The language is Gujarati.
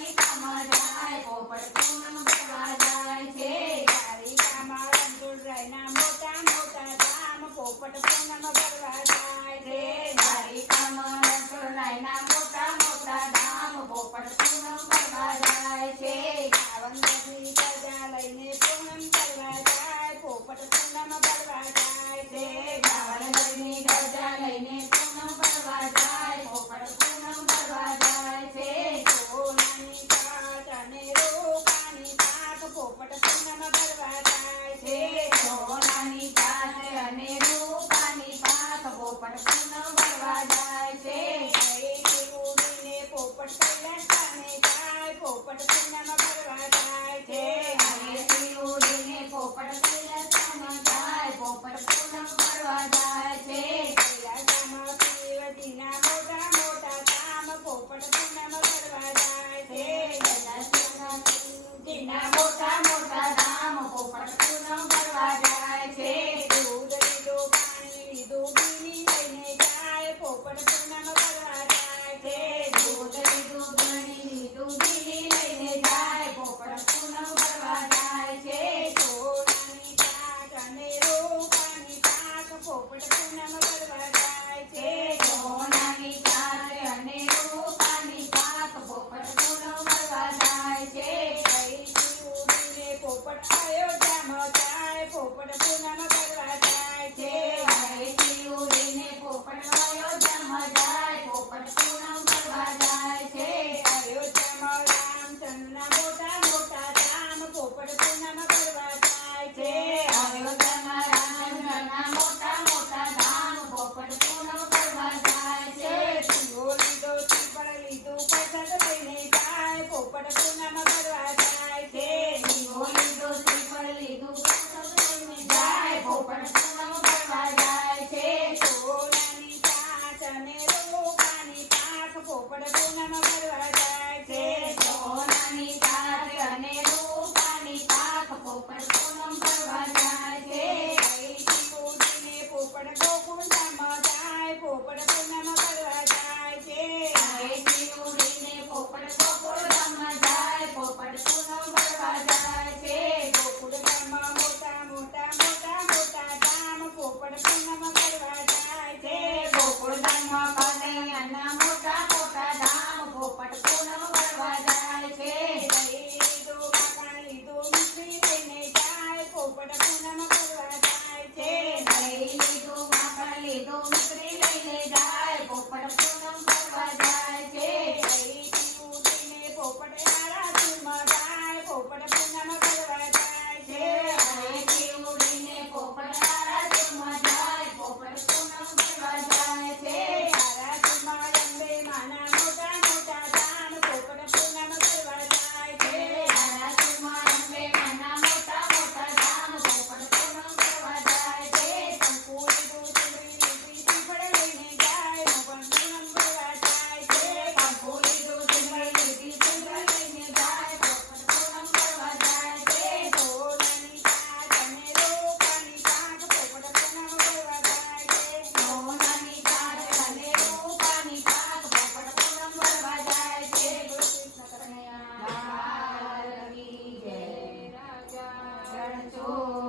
દ્વારિકામાં જાય પોપટ પૂનમ ભરવા જાય છે દ્વારિકામાં રણછોડરાયના મોટા મોટા ધામ પોપટ પૂનમ ભરવા જાય છે દ્વારિકામાં રણછોડરાયના મોટા મોટા ધામ પોપટ પૂનમ ભરવા જાય છે ગાવંદરની ધજા લઈને પૂનમ ભરવા જાય પોપટ પૂનમ ભરવા જાય છે ગાવંદરની ધજા લઈને પૂનમ ભરવા જાય પોપટ પૂનમ ભરવા જાય છે સોનાની પાટ અને રૂપાની પાક પોપટ પૂનમ ભરવા જાય છે સોનાની પાટ અને રૂપાની પાક પોપટ પૂનમ ભરવા જાય છે જયથી ઉડીને પોપટ કૈલાસને જાય પોપટ પૂનમ ભરવા જાય છે હરેથી ઉડીને પોપટ કૈલાસમાં જાય પોપટ પૂનમ ભરવા જાય છે કૈલાસમાં પાર્વતીના મોટા મોટા ધામ પોપટ પૂનમ ભરવા જાય છે કૈલાસમાં શિવજીના મોટા મોટા ધામ પોપટ પૂનમ ભરવા જાય છે દૂધ લીધું પાણી લીધું બીની લઈને જાય પોપટ પૂનમ ભરવા જાય છે દૂધ લીધું ગણી લીધું બીડી લઈને જાય પોપટ પૂનમ ભરવા જાય છે સોનાની પાટ અને રૂપાની પાક પોપટ પૂનમ ભરવા જાય છે સોનાની પાટ અને રૂપાની પાક પોપટ પૂનમ ભરવા જાય છે જયથી ઉડીને પોપટ અયોધ્યામાં જાય પોપટ પૂનમ ભરવા જાય છે હરેથી ઉડીને પોપટ અયોધ્યામાં જાય પોપટ પૂનમ ભરવા જાય છે અયોધ્યામાં રામચંદ્રના મોટા મોટા ધામ પોપટ પૂનમ ભરવા જાય છે અયોધ્યામાં રામચંદ્રના મોટા મોટા ધામ પોપટ પૂનમ ભરવા જાય છે શિવો લીધો શ્રીફળ લીધું પ્રસાદ લઈને જાય પોપટ પૂનમ ભરવા જાય છે દીવો લીધો શ્રીફળ લીધું પ્રસાદ લઈને જાય પોપટ પૂનમ ભરવા જાય છે સોનાની પાટ અને રૂપાની પાક પોપટ પૂનમ ભરવા જાય છે સોનાની પાટ અને રૂપાની પાક પોપટ પૂનમ ભરવા જાય છે જયથી ઉડીને પોપટ ગોકુળધામમાં જાય પોપટ પૂનમ ભરવા જાય છે હરેથી ઉડીને પોપટ ગોકુળધામમાં જાય પોપટ પૂનમ ભરવા જાય છે ગોકુળધામમાં મોટા મોટા મોટા મોટા ધામ પોપટ પૂનમ ભરવા જાય છે ગોકુળધામમાં કનૈયાના મોટા મોટા ધામ પોપટ પૂનમ ભરવા જાય છે લીધું માખણ લીધું મિશ્રી લઈને જાય પોપટ પૂનમ ભરવા જાય છે દહીં લીધું માખણ લીધું મિશ્રી લઈને જાય પોપટ પૂનમ ભરવા જાય છે જયથી ઉડીને પોપટ આરાધુમાં જાય પોપટ પૂનમ ભરવા જાય છે હરેથી ઉડીને પોપટ આરાધ્યમાં જાય પોપટ પૂનમ ભરવા જાય છે આરાધુમાં અંબે માના મોટા મોટા ધામ પોપટ પૂનમ ભરવા જાય છે આરાધ્યમાં અંબે માના મોટા મોટા ધામ પોપટ પૂનમ ભરવા જાય છે કંકુ લીધું ચૂંદડી લીધી શ્રીફળ લઈને જાય મોગન પૂનમ ભરવા જાય છે કંકુ લીધું ચૂંદડી લીધી ચૂંદડી લઈને જાય પોપટ પૂનમ ભરવા જાય છે સોનાની પાટ અને રૂપાની પાક પોપટ પૂનમ ભરવા જાય છે સોનાની પાટ અને રૂપાની પાક પોપટ પૂનમ ભરવા જાય છે કૃષ્ણ કનૈયા લાલ કી જય રણછોડ